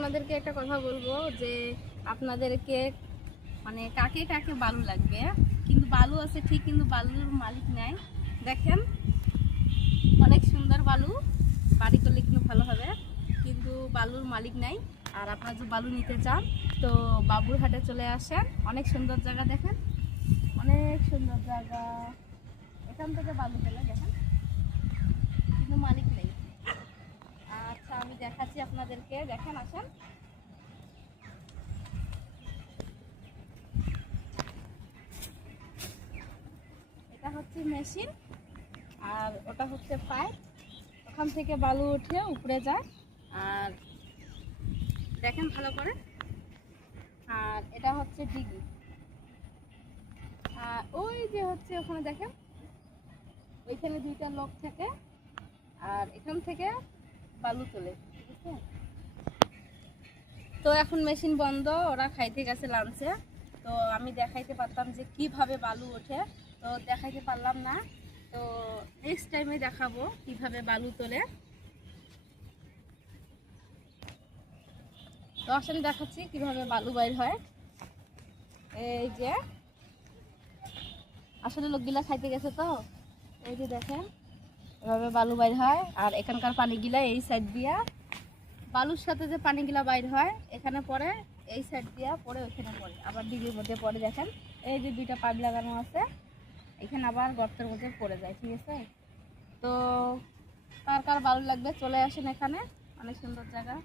আপনাদেরকে একটা কথা বলবো যে আপনাদেরকে মানে কাকে কাকে বালু লাগবে, কিন্তু বালু আছে ঠিক, কিন্তু বালুর মালিক নাই। দেখেন অনেক সুন্দর বালু, বাড়ি করলে কিন্তু ভালো হবে, কিন্তু বালুর মালিক নাই। আর আপনারা যদি বালু নিতে চান তো বাবুরহাটে চলে আসেন, অনেক সুন্দর জায়গা, দেখেন অনেক সুন্দর জায়গা। এখান থেকে বালু পেলে দেখেন, কিন্তু মালিক নেই। আচ্ছা আমি দেখাচ্ছি আপনাদেরকে, দেখেন আসেন। এটা হচ্ছে মেশিন আর ওটা হচ্ছে পাইপ, ওখান থেকে বালু উঠে উপরে যায়। আর দেখেন ভালো করে, আর এটা হচ্ছে ডিগি। আর ওই যে হচ্ছে ওখানে দেখেন, ওইখানে দুইটা লোক থাকে, আর এখান থেকে বালু তোলে, ঠিক আছে। তো এখন মেশিন বন্ধ, ওরা খাইতে গেছে লাঞ্চে। তো আমি দেখাইতে পারতাম যে কিভাবে বালু ওঠে, তো দেখাইতে পারলাম না। তো নেক্সট টাইমে দেখাবো কিভাবে বালু তোলে। তো আসলে দেখাচ্ছি কিভাবে বালু বাইর হয়। এই যে আসলে লোকগুলা খাইতে গেছে, তো এই যে দেখেন এভাবে বালু বাইর হয়। আর এখানকার পানিগুলা এই সাইড দিয়া, বালুর সাথে যে পানিগুলা বাইর হয় এখানে পড়ে, এই সাইড দিয়া পড়ে ওইখানে পড়ে, আবার ডিগির মধ্যে পড়ে। দেখেন এই যে দুইটা পাইপ লাগানো আছে, এখানে আবার গর্তের মধ্যে পড়ে যায়, ঠিক আছে। তো কার কার বালু লাগবে চলে আসেন এখানে, অনেক সুন্দর জায়গা।